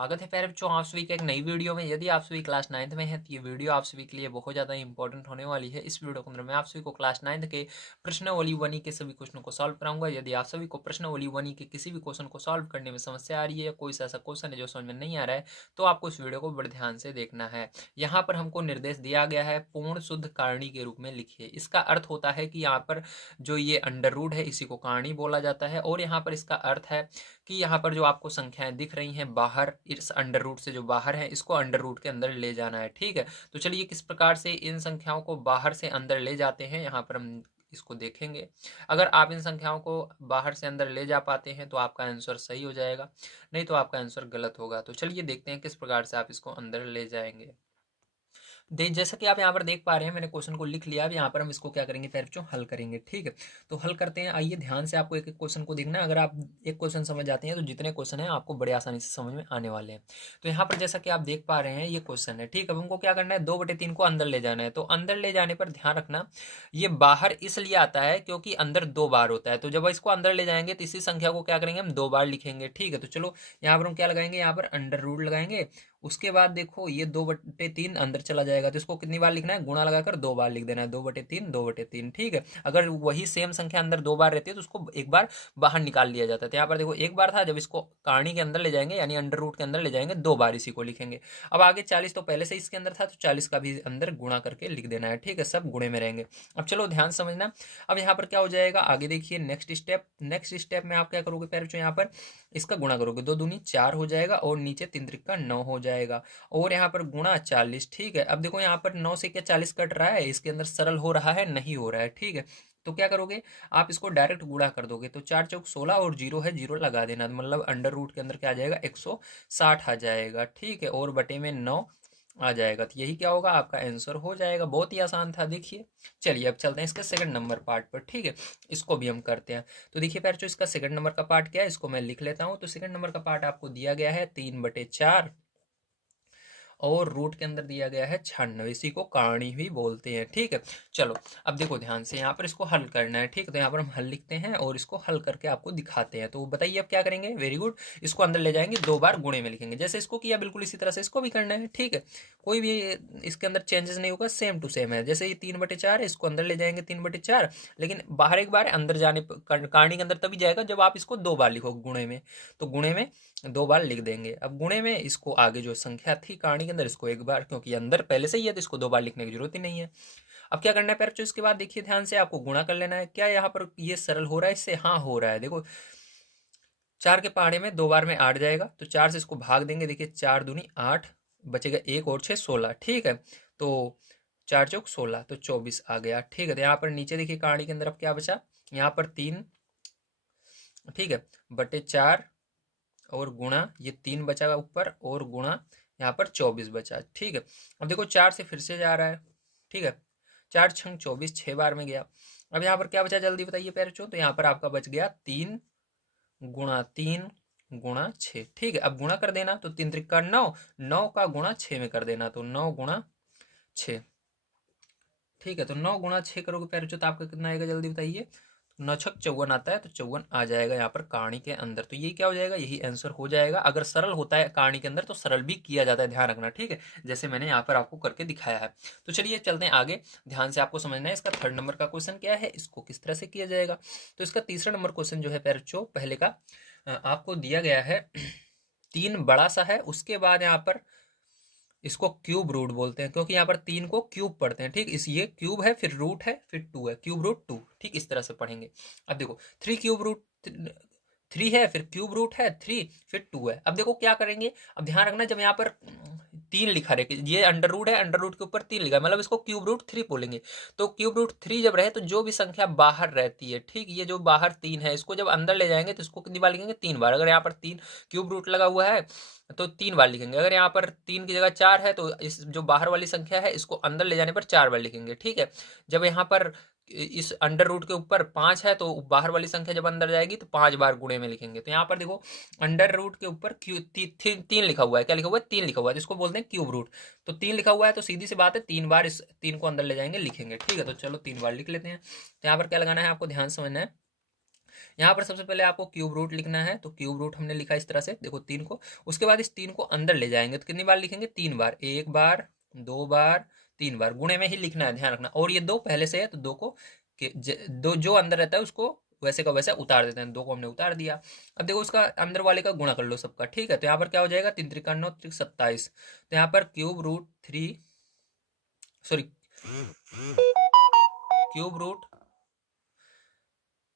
स्वागत है प्यारे बच्चों आप सभी का एक नई वीडियो में। यदि आप सभी क्लास 9th में हैं तो ये वीडियो आप सभी के लिए बहुत ज़्यादा इंपॉर्टेंट होने वाली है। इस वीडियो के अंदर मैं आप सभी को क्लास 9th के प्रश्नावली 1 के सभी क्वेश्चनों को सॉल्व कराऊंगा। यदि आप सभी को प्रश्नावली 1 के किसी भी क्वेश्चन को सॉल्व करने में समस्या आ रही है या कोई सा ऐसा क्वेश्चन है जो समझ में नहीं आ रहा है तो आपको इस वीडियो को बड़े ध्यान से देखना है। यहाँ पर हमको निर्देश दिया गया है पूर्ण शुद्ध कारणी के रूप में लिखिए। इसका अर्थ होता है कि यहाँ पर जो ये अंडर रूट है इसी को कारणी बोला जाता है और यहाँ पर इसका अर्थ है कि यहाँ पर जो आपको संख्याएं दिख रही हैं बाहर, इस अंडर रूट से जो बाहर है इसको अंडर रूट के अंदर ले जाना है। ठीक है, तो चलिए किस प्रकार से इन संख्याओं को बाहर से अंदर ले जाते हैं यहाँ पर हम इसको देखेंगे। अगर आप इन संख्याओं को बाहर से अंदर ले जा पाते हैं तो आपका आंसर सही हो जाएगा, नहीं तो आपका आंसर गलत होगा। तो चलिए देखते हैं किस प्रकार से आप इसको अंदर ले जाएंगे। जैसा कि आप यहाँ पर देख पा रहे हैं मैंने क्वेश्चन को लिख लिया। अब यहाँ पर हम इसको क्या करेंगे प्यारे बच्चों, हल करेंगे। ठीक है, तो हल करते हैं। आइए ध्यान से आपको एक एक क्वेश्चन को देखना है। अगर आप एक क्वेश्चन समझ जाते हैं तो जितने क्वेश्चन हैं आपको बड़े आसानी से समझ में आने वाले हैं। तो यहाँ पर जैसा कि आप देख पा रहे हैं ये क्वेश्चन है। ठीक है, अब हमको क्या करना है, 2/3 को अंदर ले जाना है। तो अंदर ले जाने पर ध्यान रखना ये बाहर इसलिए आता है क्योंकि अंदर 2 बार होता है। तो जब इसको अंदर ले जाएंगे तो इसी संख्या को क्या करेंगे, हम 2 बार लिखेंगे। ठीक है, तो चलो यहाँ पर हम क्या लगाएंगे, यहाँ पर अंडर रूट लगाएंगे। उसके बाद देखो ये 2/3 अंदर चला जाएगा तो इसको कितनी बार लिखना है, गुणा लगाकर 2 बार लिख देना है। 2/3 2/3। ठीक है, अगर वही सेम संख्या अंदर 2 बार रहती है तो उसको एक बार बाहर निकाल लिया जाता है। तो यहाँ पर देखो एक बार था, जब इसको कारणी के अंदर ले जाएंगे यानी अंडर रूट के अंदर ले जाएंगे 2 बार इसी को लिखेंगे। अब आगे 40 तो पहले से इसके अंदर था तो 40 का भी अंदर गुणा करके लिख देना है। ठीक है, सब गुणे में रहेंगे। अब चलो ध्यान समझना। अब यहाँ पर क्या हो जाएगा, आगे देखिए नेक्स्ट स्टेप में आप क्या करोगे प्यारे बच्चों, यहाँ पर इसका गुणा करोगे। 2 दूनी 4 हो जाएगा और नीचे 3 त्रिका 9 हो जाएगा और यहाँ पर गुणा 40। ठीक है, अब देखो यहाँ पर 9 से क्या 40 कट रहा है, इसके अंदर सरल हो रहा है, नहीं हो रहा है। ठीक है, तो क्या करोगे, आप इसको डायरेक्ट गुणा कर दोगे। तो 4 चौक 16 और जीरो है, जीरो लगा देना, मतलब अंडर रूट के अंदर क्या आ जाएगा, 160 आ जाएगा। ठीक है, और बटे में 9 आ जाएगा। तो यही क्या होगा, आपका आंसर हो जाएगा। बहुत ही आसान था। देखिए चलिए अब चलते हैं इसके सेकंड नंबर पार्ट पर। ठीक है, इसको भी हम करते हैं। तो देखिए प्यारे, जो इसका सेकंड नंबर का पार्ट क्या है इसको मैं लिख लेता हूँ। तो सेकंड नंबर का पार्ट आपको दिया गया है 3/4 और रूट के अंदर दिया गया है 96। इसी को कारणी भी बोलते हैं। ठीक है, चलो अब देखो ध्यान से, यहाँ पर इसको हल करना है। ठीक है, तो यहाँ पर हम हल लिखते हैं और इसको हल करके आपको दिखाते हैं। तो बताइए अब क्या करेंगे, वेरी गुड। इसको अंदर ले जाएंगे, 2 बार गुणे में लिखेंगे। जैसे इसको किया बिल्कुल इसी तरह से इसको भी करना है। ठीक है, कोई भी इसके अंदर चेंजेस नहीं होगा, सेम टू सेम है। जैसे ये 3/4 है, इसको अंदर ले जाएंगे 3/4, लेकिन बाहर एक बार अंदर जाने कारणी के अंदर तभी जाएगा जब आप इसको 2 बार लिखोगे गुणे में। तो गुणे में 2 बार लिख देंगे। अब गुणे में इसको आगे जो संख्या थी कारणी के अंदर इसको एक बार, क्योंकि अंदर पहले से ही है तो इसको 2 बार लिखने की जरूरत ही नहीं है। अब क्या करना है पैर, इसके बाद देखिए ध्यान से, आपको गुणा कर लेना है। क्या यहाँ पर ये सरल हो रहा है इससे, हाँ हो रहा है। देखो 4 के पहाड़े में 2 बार में 8 जाएगा, तो 4 से इसको भाग देंगे। देखिए 4 दूनी 8, बचेगा 1 और 6 16। ठीक है, तो 4 चौक 16, तो 24 आ गया। ठीक है, तो यहाँ पर नीचे देखिए कहानी के अंदर अब क्या बचा, यहाँ पर 3, ठीक है, बटे 4 और गुणा ये 3 बचा ऊपर और गुणा यहाँ पर 24 बचा। ठीक है, अब देखो 4 से फिर से जा रहा है। ठीक है, 4 छंग 24, 6 बार में गया। अब यहाँ पर क्या बचा जल्दी बताइए पैर चो, तो यहाँ पर आपका बच गया 3 गुणा 3 गुणा 6। ठीक है, अब गुणा कर देना, तो 3 त्रिका 9, 9 का गुणा 6 में कर देना, तो 9 गुणा 6। ठीक है, तो 9 गुणा 6 करोगे पैर चो तो आपका कितना आएगा जल्दी बताइए। 9 छक 54 आता है, तो 54 आ जाएगा यहाँ पर कहानी के अंदर। तो ये क्या हो जाएगा, यही आंसर हो जाएगा। अगर सरल होता है कहानी के अंदर तो सरल भी किया जाता है, ध्यान रखना। ठीक है, जैसे मैंने यहाँ पर आपको करके दिखाया है। तो चलिए चलते हैं आगे। ध्यान से आपको समझना है इसका थर्ड नंबर का क्वेश्चन क्या है, इसको किस तरह से किया जाएगा। तो इसका तीसरा नंबर क्वेश्चन जो है पैरचो, पहले का आपको दिया गया है 3 बड़ा सा है, उसके बाद यहाँ पर इसको क्यूब रूट बोलते हैं क्योंकि यहाँ पर 3 को क्यूब पढ़ते हैं। ठीक, इस ये क्यूब है, फिर रूट है, फिर 2 है, क्यूब रूट 2। ठीक, इस तरह से पढ़ेंगे। अब देखो 3 क्यूब रूट 3 है, फिर क्यूब रूट है 3, फिर 2 है। अब देखो क्या करेंगे, अब ध्यान रखना, जब यहाँ पर 3 लिखा रहे, ये अंडर रूट है, अंडर रूट के ऊपर 3 लिखा है, मतलब इसको क्यूब रूट 3 बोलेंगे। तो क्यूब रूट 3 जब रहे तो जो भी संख्या बाहर रहती है, ठीक, ये जो बाहर 3 है, इसको जब अंदर ले जाएंगे तो इसको कितनी बार लिखेंगे, 3 बार। अगर यहाँ पर 3 क्यूब रूट लगा हुआ है तो 3 बार लिखेंगे। अगर यहाँ पर 3 की जगह 4 है तो इस जो बाहर वाली संख्या है इसको अंदर ले जाने पर 4 बार लिखेंगे। ठीक है, जब यहाँ पर इस अंडर रूट के ऊपर 5 है तो बाहर वाली संख्या जब अंदर जाएगी तो 5 बार गुणे में लिखेंगे। तो यहाँ पर देखो अंडर रूट के ऊपर 3 लिखा हुआ है, क्या लिखा हुआ है, 3 लिखा हुआ है, तो इसको बोलते हैं क्यूब रूट। तो 3 लिखा हुआ है तो सीधी सी बात है 3 बार इस 3 को अंदर ले जाएंगे, लिखेंगे। ठीक है, तो चलो 3 बार लिख लेते हैं। तो यहाँ पर क्या लगाना है आपको ध्यान समझना है, यहाँ पर सबसे पहले आपको क्यूब रूट लिखना है, तो क्यूब रूट हमने लिखा इस तरह से, देखो 3 को। उसके बाद इस 3 को अंदर ले जाएंगे तो कितनी बार लिखेंगे, 3 बार, 1 बार, 2 बार, 3 बार, गुणे में ही लिखना है, ध्यान रखना। और ये 2 पहले से है तो 2 को दो जो अंदर रहता है उसको वैसे का वैसा उतार देते हैं, 2 को हमने उतार दिया। अब देखो उसका अंदर वाले का गुणा कर लो सबका, ठीक है। तो यहाँ पर क्या हो जाएगा, 3 त्रिका 9 त्रिक 27। तो यहाँ पर cube root 3, sorry, cube root,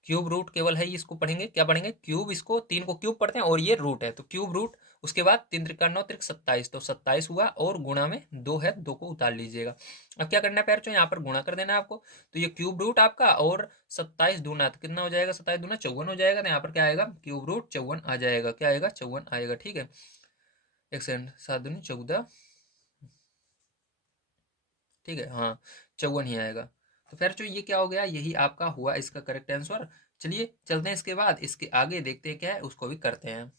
cube root केवल है, इसको पढ़ेंगे, क्या पढ़ेंगे, क्यूब, इसको 3 को क्यूब पढ़ते हैं और ये रूट है, तो क्यूब रूट। उसके बाद 3 त्रिका 9 त्रिक 27, तो 27 हुआ और गुणा में 2 है, 2 को उतार लीजिएगा। अब क्या करना है प्यार, यहाँ पर गुणा कर देना है आपको। तो ये क्यूब रूट आपका और 27 दूना तो कितना हो जाएगा, 27 दूना 54 हो जाएगा। तो यहाँ पर क्या आएगा, क्यूब रूट 54 आ जाएगा, क्या आएगा, 54 आएगा, ठीक है। एक सेकंड, 7 दूनी 14, ठीक है, हाँ 54 ही आएगा। तो फिर जो ये क्या हो गया, यही आपका हुआ इसका करेक्ट आंसर। चलिए चलते हैं इसके बाद, इसके आगे देखते हैं क्या है, उसको भी करते हैं।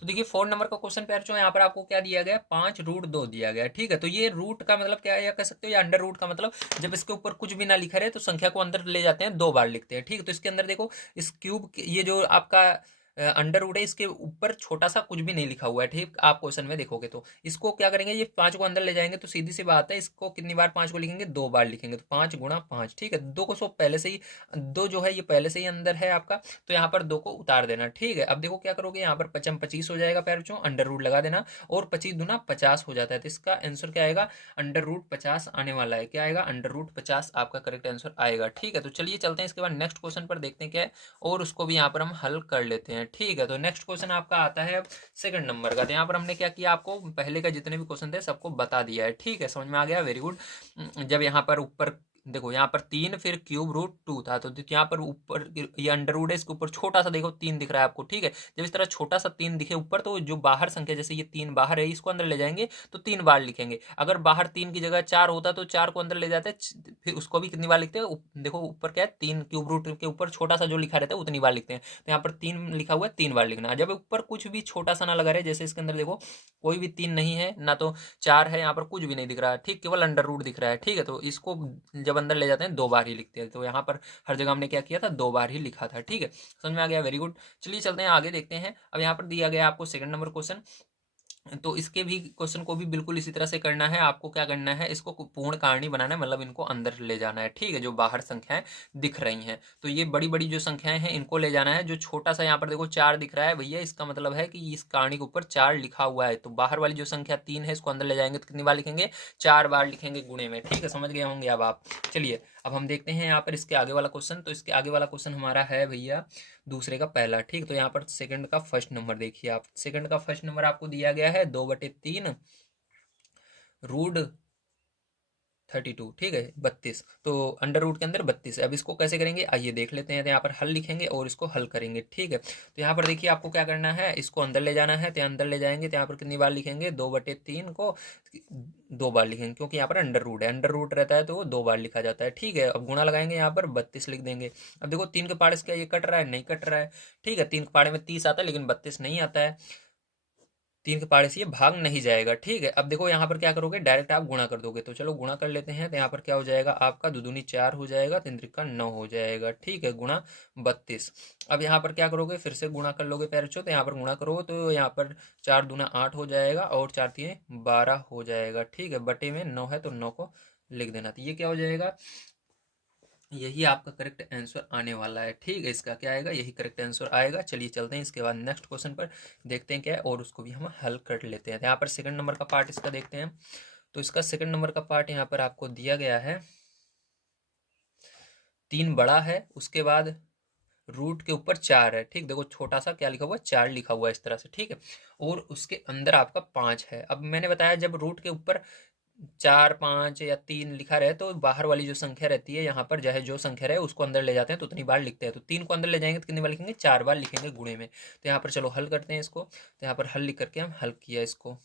तो देखिए 4 नंबर का क्वेश्चन पैर जो यहाँ पर आपको क्या दिया गया है, 5 रूट 2 दिया गया है, ठीक है। तो ये रूट का मतलब क्या है, या कह सकते हो, या अंडर रूट का मतलब जब इसके ऊपर कुछ भी ना लिखा रहे तो संख्या को अंदर ले जाते हैं, 2 बार लिखते हैं, ठीक है। तो इसके अंदर देखो, इस क्यूब ये जो आपका अंडर रूट है, इसके ऊपर छोटा सा कुछ भी नहीं लिखा हुआ है, ठीक। आप क्वेश्चन में देखोगे तो इसको क्या करेंगे, ये 5 को अंदर ले जाएंगे तो सीधी सी बात है, इसको कितनी बार 5 को लिखेंगे, 2 बार लिखेंगे, तो 5 गुणा 5, ठीक है। 2 को सो पहले से ही, 2 जो है ये पहले से ही अंदर है आपका, तो यहाँ पर 2 को उतार देना, ठीक है। अब देखो क्या करोगे, यहाँ पर 25 25 हो जाएगा पैर बच्चों, अंडर रूट लगा देना, और 25 दूना 50 हो जाता है। तो इसका आंसर क्या आएगा, अंडर रूट 50 आने वाला है, क्या आएगा, अंडर रूट 50 आपका करेक्ट आंसर आएगा, ठीक है। तो चलिए चलते हैं इसके बाद नेक्स्ट क्वेश्चन पर, देखते हैं क्या है, और उसको भी यहाँ पर हम हल कर लेते हैं, ठीक है। तो नेक्स्ट क्वेश्चन आपका आता है सेकंड नंबर का। तो यहाँ पर हमने क्या किया, आपको पहले का जितने भी क्वेश्चन थे सबको बता दिया है, ठीक है, समझ में आ गया, वेरी गुड। जब यहाँ पर ऊपर देखो, यहाँ पर 3 फिर क्यूब रूट 2 था, तो यहाँ पर ऊपर ये अंडर रूट है, इसके ऊपर छोटा सा देखो 3 दिख रहा है आपको, ठीक है। जब इस तरह छोटा सा 3 दिखे ऊपर, तो जो बाहर संख्या, जैसे ये 3 बाहर है, इसको अंदर ले जाएंगे तो 3 बार लिखेंगे। अगर बाहर 3 की जगह 4 होता तो 4 को अंदर ले जाते, फिर उसको भी कितनी बार लिखते हैं, देखो ऊपर क्या है, 3 क्यूब रूट के ऊपर छोटा सा जो लिखा रहता है उतनी बार लिखते हैं। तो यहाँ पर 3 लिखा हुआ है, 3 बार लिखना। जब ऊपर कुछ भी छोटा सा ना लगा रहे, जैसे इसके अंदर देखो कोई भी 3 नहीं है ना, तो 4 है, यहाँ पर कुछ भी नहीं दिख रहा है, ठीक, केवल अंडर रूट दिख रहा है, ठीक है। तो इसको जब अंदर ले जाते हैं 2 बार ही लिखते हैं, तो यहाँ पर हर जगह हमने क्या किया था, 2 बार ही लिखा था, ठीक है। समझ में आ गया, वेरी गुड। चलिए चलते हैं आगे, देखते हैं। अब यहाँ पर दिया गया आपको सेकंड नंबर क्वेश्चन, तो इसके भी क्वेश्चन को भी बिल्कुल इसी तरह से करना है। आपको क्या करना है, इसको पूर्ण कारणीय बनाना है, मतलब इनको अंदर ले जाना है, ठीक है। जो बाहर संख्याएं दिख रही हैं, तो ये बड़ी बड़ी जो संख्याएं हैं इनको ले जाना है। जो छोटा सा यहाँ पर देखो 4 दिख रहा है भैया, इसका मतलब है कि इस कारणीय के ऊपर 4 लिखा हुआ है, तो बाहर वाली जो संख्या 3 है इसको अंदर ले जाएंगे तो कितनी बार लिखेंगे, 4 बार लिखेंगे गुणे में, ठीक है, समझ गए होंगे अब आप। चलिए अब हम देखते हैं यहाँ पर इसके आगे वाला क्वेश्चन। तो इसके आगे वाला क्वेश्चन हमारा है भैया दूसरे का पहला, ठीक। तो यहाँ पर सेकंड का फर्स्ट नंबर देखिए आप, सेकंड का फर्स्ट नंबर आपको दिया गया है 2/3 रूट 32, ठीक है, 32। तो अंडर रूट के अंदर 32 है। अब इसको कैसे करेंगे, आइए देख लेते हैं। तो यहाँ पर हल लिखेंगे और इसको हल करेंगे, ठीक है। तो यहाँ पर देखिए आपको क्या करना है, इसको अंदर ले जाना है, तो अंदर ले जाएंगे तो यहाँ पर कितनी बार लिखेंगे, 2/3 को 2 बार लिखेंगे, क्योंकि यहाँ पर अंडर रूट है, अंडर रूट रहता है तो वो 2 बार लिखा जाता है, ठीक है। अब गुणा लगाएंगे, यहाँ पर 32 लिख देंगे। अब देखो 3 के पाड़े से क्या ये कट रहा है, नहीं कट रहा है, ठीक है। 3 के पाड़े में 30 आता है लेकिन 32 नहीं आता है, 3 के पाड़े से ये भाग नहीं जाएगा, ठीक है। अब देखो यहाँ पर क्या करोगे, डायरेक्ट आप गुणा कर दोगे, तो चलो गुणा कर लेते हैं। तो यहाँ पर क्या हो जाएगा आपका, 2 दूनी 4 हो जाएगा, 3 त्रिका 9 हो जाएगा, ठीक है, गुणा 32। अब यहाँ पर क्या करोगे, फिर से गुणा कर लोगे पैरचो, तो यहाँ पर गुणा करोगे तो यहाँ पर 4 दूना 8 हो जाएगा, और 4 तीन 12 हो जाएगा, ठीक है। बटे में 9 है तो 9 को लिख देना, तो ये क्या हो जाएगा, यही आपका करेक्ट आंसर आने वाला है, ठीक है। इसका क्या आएगा, यही करेक्ट आंसर आएगा। चलिए चलते हैं इसके बाद नेक्स्ट क्वेश्चन पर, देखते हैं क्या है, और उसको भी हम हल कर लेते हैं। यहाँ पर सेकंड नंबर का पार्ट इसका देखते हैं। तो इसका सेकंड नंबर का पार्ट यहाँ पर आपको दिया गया है, 3 बड़ा है, उसके बाद रूट के ऊपर 4 है, ठीक। देखो छोटा सा क्या लिखा हुआ है, 4 लिखा हुआ है इस तरह से, ठीक है। और उसके अंदर आपका 5 है। अब मैंने बताया जब रूट के ऊपर 4 5 या 3 लिखा रहे तो बाहर वाली जो संख्या रहती है, यहाँ पर चाहे जो संख्या रहे उसको अंदर ले जाते हैं तो उतनी बार लिखते हैं। तो 3 को अंदर ले जाएंगे तो कितनी बार लिखेंगे, 4 बार लिखेंगे गुणे में। तो यहाँ पर चलो हल करते हैं इसको। तो यहाँ पर हल लिख करके हम हल किया इसको।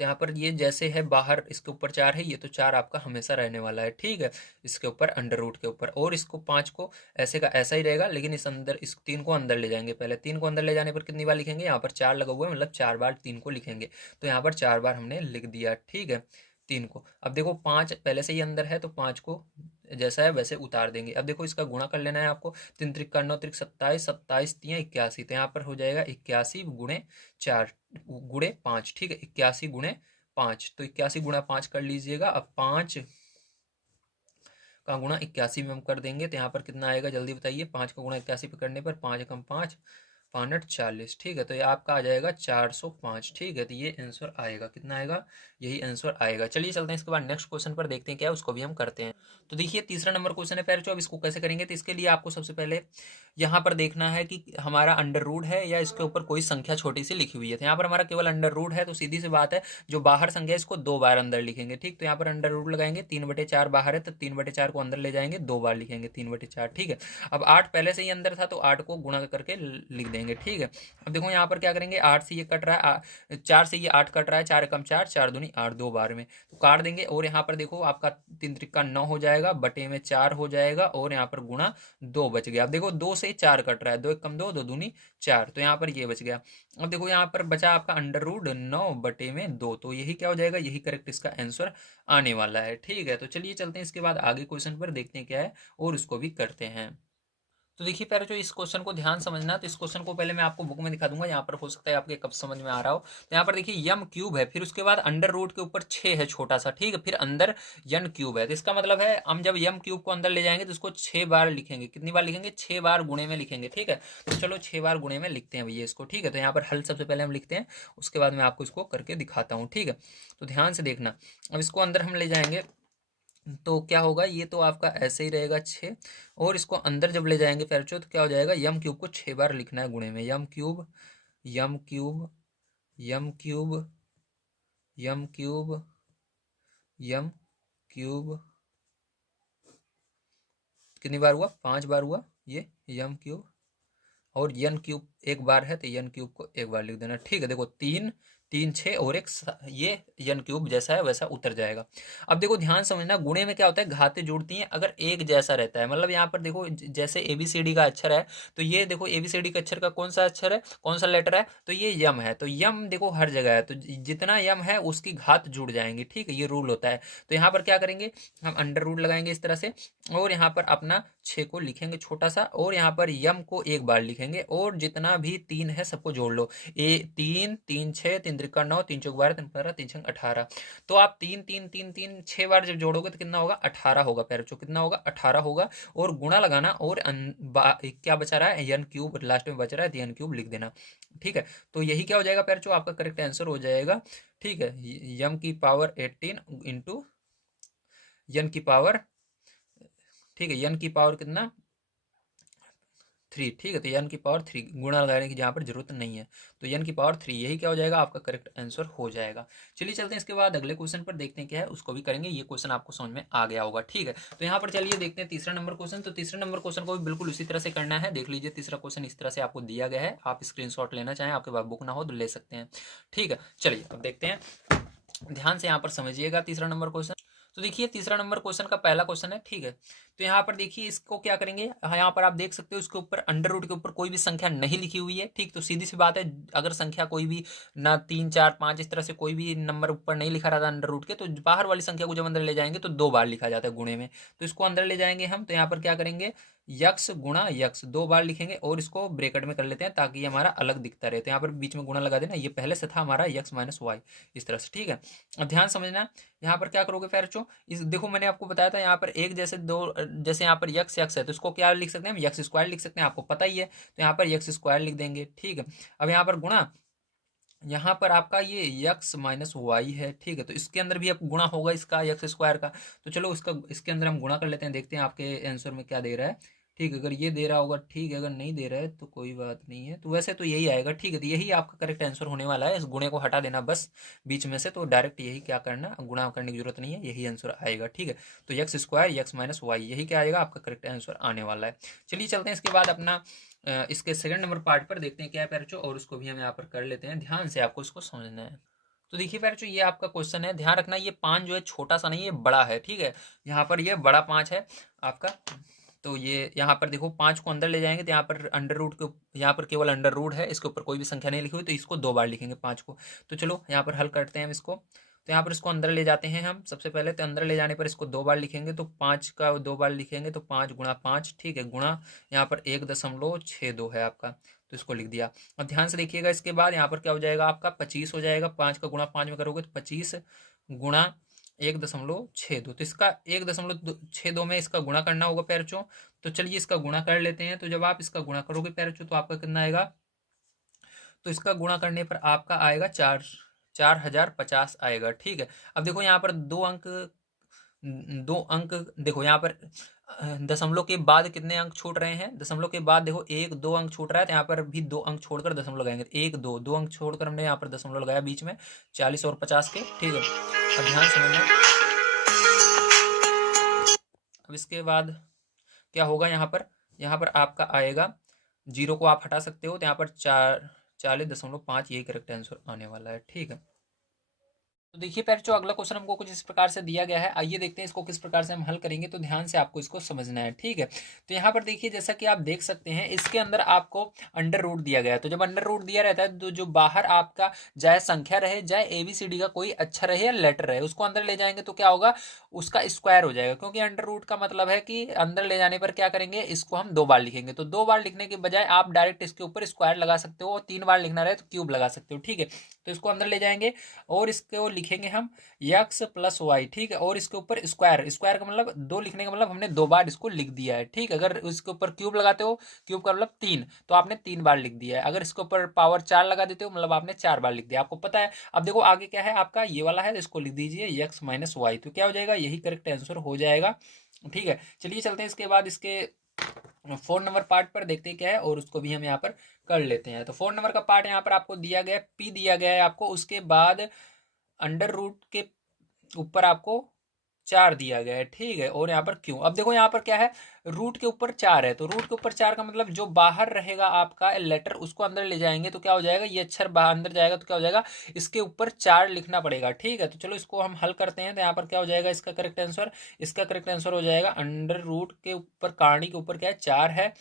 तो यहाँ पर ये जैसे है, बाहर इसके ऊपर 4 है, ये तो 4 आपका हमेशा रहने वाला है, ठीक है, इसके ऊपर अंडर रूट के ऊपर। और इसको 5 को ऐसे का ऐसा ही रहेगा, लेकिन इस अंदर इस 3 को अंदर ले जाएंगे। पहले 3 को अंदर ले जाने पर कितनी बार लिखेंगे, यहाँ पर 4 लगा हुआ है, मतलब 4 बार 3 को लिखेंगे। तो यहाँ पर 4 बार हमने लिख दिया, ठीक है, 3 को। अब देखो 5 पहले से ही अंदर है, तो 5 को जैसा है वैसे उतार देंगे। अब देखो इसका गुणा कर लेना है आपको, 3 त्रिक का 9 त्रिक 27, 27 तियाँ 81, तो यहाँ पर हो जाएगा 81 गुणे 4 गुणे 5, ठीक है, 81 गुणे 5, तो 81 गुणा 5 कर लीजिएगा। अब 5 का गुणा 81 में हम कर देंगे तो यहाँ पर कितना आएगा जल्दी बताइए। 5 का गुणा 81 पे करने पर 5 एकम 5, 5×8 = 40, ठीक है, तो ये आपका आ जाएगा 405, ठीक है, तो ये आंसर आएगा, कितना आएगा, यही आंसर आएगा। चलिए चलते हैं इसके बाद नेक्स्ट क्वेश्चन पर, देखते हैं क्या है, उसको भी हम करते हैं। तो देखिए तीसरा नंबर क्वेश्चन है पैर, अब इसको कैसे करेंगे, तो इसके लिए आपको सबसे पहले यहाँ पर देखना है कि हमारा अंडर रूट है या इसके ऊपर कोई संख्या छोटी सी लिखी हुई है। तो यहाँ पर हमारा केवल अंडर रूट है, तो सीधी सी बात है जो बाहर संख्या है इसको 2 बार अंदर लिखेंगे, ठीक, तो यहाँ पर अंडर रूट लगाएंगे, 3/4 बाहर है तो 3/4 को अंदर ले जाएंगे, 2 बार लिखेंगे 3/4, ठीक है। अब 8 पहले से ही अंदर था तो 8 को गुणा करके लिख देंगे, ठीक है। अब देखो यहाँ पर क्या करेंगे, 8 से ये कट रहा है, 4 से ये 8 कट रहा है, 4 एकम 4, 4 दूनी 8, 2 बार में तो काट देंगे। और यहाँ पर देखो आपका 3 त्रिक 9 हो जाएगा, बटे में 4 हो जाएगा, और यहाँ पर गुणा 2 बच गया। अब देखो 2 से 4 कट रहा है, 2 एकम 2, 2 दूनी 4, तो यहाँ पर ये बच गया। अब देखो यहाँ पर बचा आपका अंडर रूट 9/2, तो यही क्या हो जाएगा, यही करेक्ट इसका आंसर आने वाला है, ठीक है। तो चलिए चलते हैं इसके बाद आगे क्वेश्चन पर, देखते हैं क्या है और उसको भी करते हैं। तो देखिए पहले जो इस क्वेश्चन को ध्यान समझना, तो इस क्वेश्चन को पहले मैं आपको बुक में दिखा दूंगा, यहाँ पर हो सकता है आपके कब समझ में आ रहा हो। तो यहाँ पर देखिए यम क्यूब है, फिर उसके बाद अंडर रूट के ऊपर 6 है छोटा सा, ठीक है, फिर अंदर यन क्यूब है, तो इसका मतलब है हम जब यम क्यूब को अंदर ले जाएंगे तो इसको 6 बार लिखेंगे, कितनी बार लिखेंगे, 6 बार गुणे में लिखेंगे, ठीक है। तो चलो 6 बार गुणे में लिखते हैं भैया इसको, ठीक है। तो यहाँ पर हल सबसे पहले हम लिखते हैं, उसके बाद मैं आपको इसको करके दिखाता हूँ, ठीक है। तो ध्यान से देखना, अब इसको अंदर हम ले जाएंगे तो क्या होगा, ये तो आपका ऐसे ही रहेगा 6, और इसको अंदर जब ले जाएंगे फिर तो क्या हो जाएगा, यम क्यूब को 6 बार लिखना है गुणे में, यम क्यूब यम क्यूब यम क्यूब यम क्यूब यम क्यूब, कितनी बार हुआ, 5 बार हुआ ये यम क्यूब, और यन क्यूब एक बार है तो यन क्यूब को एक बार लिख देना, ठीक है। देखो 3 3 6 और एक ये यन क्यूब जैसा है वैसा उतर जाएगा। अब देखो ध्यान समझना, गुणे में क्या होता है, घातें जुड़ती हैं अगर एक जैसा रहता है, मतलब यहाँ पर देखो जैसे ABCD का अक्षर है, तो ये देखो ABCD के अक्षर का कौन सा अक्षर है, कौन सा लेटर है, तो ये यम है, तो यम देखो हर जगह है, तो जितना यम है उसकी घात जुड़ जाएंगी, ठीक है, ये रूल होता है। तो यहाँ पर क्या करेंगे, हम अंडर रूट लगाएंगे इस तरह से, और यहाँ पर अपना 6 को लिखेंगे छोटा सा, और यहाँ पर यम को एक बार लिखेंगे, और जितना भी 3 है सबको जोड़ लो, 3 3 6, 3 त्रिक 9, 3 चौक 12, 3 15, 3 छंग 18, तो आप 3 3 3 3 6 बार जब जोड़ोगे तो कितना होगा, 18 होगा पैर, कितना होगा, 18 होगा, और गुणा लगाना, और क्या बचा रहा है, यन क्यूब लास्ट में बच रहा है, तो यन क्यूब लिख देना, ठीक है। तो यही क्या हो जाएगा पैर, आपका करेक्ट आंसर हो जाएगा, ठीक है। यम की पावर 18 इंटू यन की पावर, ठीक है, यन की पावर कितना, 3, ठीक है, तो यन की पावर 3, गुणा लगाने की जहाँ पर जरूरत नहीं है, तो यन की पावर 3, यही क्या हो जाएगा, आपका करेक्ट आंसर हो जाएगा। चलिए चलते हैं इसके बाद अगले क्वेश्चन पर, देखते हैं क्या है, उसको भी करेंगे। ये क्वेश्चन आपको समझ में आ गया होगा, ठीक है। तो यहाँ पर चलिए देखते हैं तीसरा नंबर क्वेश्चन। तो तीसरा नंबर क्वेश्चन को भी बिल्कुल उसी तरह से करना है, देख लीजिए तीसरा क्वेश्चन इस तरह से आपको दिया गया है, आप स्क्रीनशॉट लेना चाहें, आपके पास बुक ना हो तो ले सकते हैं, ठीक है। चलिए अब देखते हैं, ध्यान से यहाँ पर समझिएगा तीसरा नंबर क्वेश्चन। तो देखिए तीसरा नंबर क्वेश्चन का पहला क्वेश्चन है, ठीक है। तो यहाँ पर देखिए इसको क्या करेंगे, यहाँ पर आप देख सकते हो इसके ऊपर अंडर रूट के ऊपर कोई भी संख्या नहीं लिखी हुई है, ठीक, तो सीधी सी बात है अगर संख्या कोई भी ना 3 4 5 इस तरह से कोई भी नंबर ऊपर नहीं लिखा रहता अंडर रूट के, तो बाहर वाली संख्या को जब अंदर ले जाएंगे तो 2 बार लिखा जाता है गुणे में, तो इसको अंदर ले जाएंगे हम, तो यहाँ पर क्या करेंगे, यक्स गुणा यक्स 2 बार लिखेंगे, और इसको ब्रेकेट में कर लेते हैं ताकि ये हमारा अलग दिखता रहे, तो यहाँ पर बीच में गुणा लगा देना, ये पहले से था हमारा यक्स माइनस वाई, इस तरह से, ठीक है। अब ध्यान समझना, यहाँ पर क्या करोगे फिर इस देखो मैंने आपको बताया था यहाँ पर एक जैसे दो, जैसे यहाँ पर यक्स यक्स है तो इसको क्या लिख सकते हैं हम, यक्स स्क्वायर लिख सकते हैं, आपको पता ही है, तो यहाँ पर यक्स स्क्वायर लिख देंगे, ठीक है। अब यहाँ पर गुणा, यहाँ पर आपका ये यक्स माइनस वाई है, ठीक है, तो इसके अंदर भी अब गुणा होगा इसका यक्स स्क्वायर का, तो चलो इसका इसके अंदर हम गुणा कर लेते हैं, देखते हैं आपके आंसर में क्या दे रहा है, ठीक है। अगर ये दे रहा होगा ठीक है, अगर नहीं दे रहा है तो कोई बात नहीं है, तो वैसे तो यही आएगा, ठीक है, तो यही आपका करेक्ट आंसर होने वाला है, इस गुणे को हटा देना बस बीच में से, तो डायरेक्ट यही क्या करना, गुणा करने की जरूरत नहीं है, यही आंसर आएगा, ठीक है। तो x square x minus y, यही क्या आएगा, आपका करेक्ट आंसर आने वाला है। चलिए चलते हैं इसके बाद अपना इसके सेकंड नंबर पार्ट पर, देखते हैं क्या है पैरचो, और उसको भी हम यहाँ पर कर लेते हैं, ध्यान से आपको इसको समझना है। तो देखिए पैरचो ये आपका क्वेश्चन है, ध्यान रखना ये 5 जो है छोटा सा नहीं, ये बड़ा है, ठीक है, यहाँ पर ये बड़ा 5 है आपका, तो ये यहाँ पर देखो 5 को अंदर ले जाएंगे तो यहाँ पर अंडर रूट के यहाँ पर केवल अंडर रूट है, इसके ऊपर कोई भी संख्या नहीं लिखी हुई, तो इसको 2 बार लिखेंगे 5 को, तो चलो यहाँ पर हल करते हैं हम इसको। तो यहाँ पर इसको अंदर ले जाते हैं हम सबसे पहले। तो अंदर ले जाने पर इसको 2 बार लिखेंगे, तो 5 का 2 बार लिखेंगे तो 5 गुणा 5, ठीक है, गुणा यहाँ पर 1.62 है आपका, तो इसको लिख दिया। अब ध्यान से देखिएगा, इसके बाद यहाँ पर क्या हो जाएगा आपका 25 हो जाएगा। 5 का गुणा 5 में करोगे तो 25 गुणा 1.62, तो इसका 1.62 में इसका गुणा करना होगा पैरचों। तो चलिए इसका गुणा कर लेते हैं। तो जब आप इसका गुणा करोगे पैरचों तो आपका कितना आएगा, तो इसका गुणा करने पर आपका आएगा 4050 आएगा, ठीक है। अब देखो यहाँ पर दो अंक देखो यहाँ पर दशमलव के बाद कितने अंक छूट रहे हैं, दशमलव के बाद देखो 1 2 अंक छूट रहा है, तो यहाँ पर भी 2 अंक छोड़कर दशमलव लगाएंगे। 1 2 अंक छोड़कर हमने यहाँ पर दशमलव लगाया बीच में 40 और 50 के, ठीक है। अब ध्यान समझना, अब इसके बाद क्या होगा, यहाँ पर आपका आएगा, जीरो को आप हटा सकते हो, तो यहाँ पर 40.5 यही करेक्ट आंसर आने वाला है, ठीक है। तो देखिए पैर जो अगला क्वेश्चन हमको कुछ इस प्रकार से दिया गया है, आइए देखते हैं इसको किस प्रकार से हम हल करेंगे। तो ध्यान से आपको इसको समझना है, ठीक है। तो यहाँ पर देखिए जैसा कि आप देख सकते हैं इसके अंदर आपको अंडर रूट दिया गया है। तो जब अंडर रूट दिया रहता है तो जो बाहर आपका चाहे संख्या रहे, चाहे ABCD का कोई अक्षर रहे या लेटर रहे, उसको अंदर ले जाएंगे तो क्या होगा, उसका स्क्वायर हो जाएगा। क्योंकि अंडर रूट का मतलब है कि अंदर ले जाने पर क्या करेंगे, इसको हम 2 बार लिखेंगे। तो 2 बार लिखने के बजाय आप डायरेक्ट इसके ऊपर स्क्वायर लगा सकते हो, और 3 बार लिखना रहे तो क्यूब लगा सकते हो, ठीक है। तो इसको अंदर ले जाएंगे और इसको लिखेंगे हम x+y, ठीक है। और इसके ऊपर स्क्वायर, स्क्वायर का मतलब 2 लिखने का मतलब हमने 2 बार इसको लिख दिया है, ठीक है। अगर इसके ऊपर क्यूब लगाते हो, क्यूब का मतलब 3, तो आपने 3 बार लिख दिया है। अगर इसके ऊपर पावर 4 लगा देते हो मतलब आपने 4 बार लिख दिया, आपको पता है। अब देखो आगे क्या है आपका, ये वाला है, इसको लिख दीजिए x-y, तो क्या हो जाएगा, यही करेक्ट आंसर हो जाएगा, ठीक है। चलिए चलते हैं इसके बाद इसके 4 नंबर पार्ट पर, देखते हैं क्या है, और उसको भी हम यहाँ पर कर लेते हैं। तो 4 नंबर का पार्ट यहाँ पर आपको दिया गया है, p दिया गया है आपको, उसके बाद अंडर रूट के ऊपर आपको 4 दिया गया है, ठीक है। और यहाँ पर क्यों, अब देखो यहाँ पर क्या है, रूट के ऊपर 4 है, तो रूट के ऊपर 4 का मतलब जो बाहर रहेगा आपका लेटर उसको अंदर ले जाएंगे तो क्या हो जाएगा, ये अक्षर बाहर अंदर जाएगा तो क्या हो जाएगा, इसके ऊपर 4 लिखना पड़ेगा, ठीक है। तो चलो इसको हम हल करते हैं। तो यहाँ पर क्या हो जाएगा इसका करेक्ट आंसर, इसका करेक्ट आंसर हो जाएगा अंडर रूट के ऊपर, कहानी के ऊपर क्या है 4 है,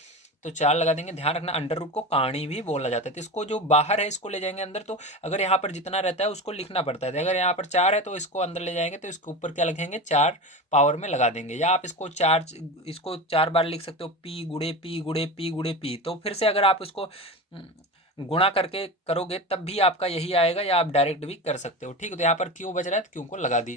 तो 4 लगा देंगे। ध्यान रखना अंडर रूट को कहानी भी बोला जाता है। तो इसको जो बाहर है इसको ले जाएंगे अंदर, तो अगर यहाँ पर जितना रहता है उसको लिखना पड़ता है। अगर यहाँ पर 4 है तो इसको अंदर ले जाएंगे तो इसके ऊपर क्या लिखेंगे, 4 पावर में लगा देंगे। या आप इसको 4 बार लिख सकते हो, p गुड़े p गुड़े p गुड़े p। तो फिर से अगर आप इसको गुणा करके करोगे तब भी आपका यही आएगा, या आप डायरेक्ट भी कर सकते हो, ठीक है। तो यहाँ पर क्यों बच रहा है तो क्यों को लगा दीजिए।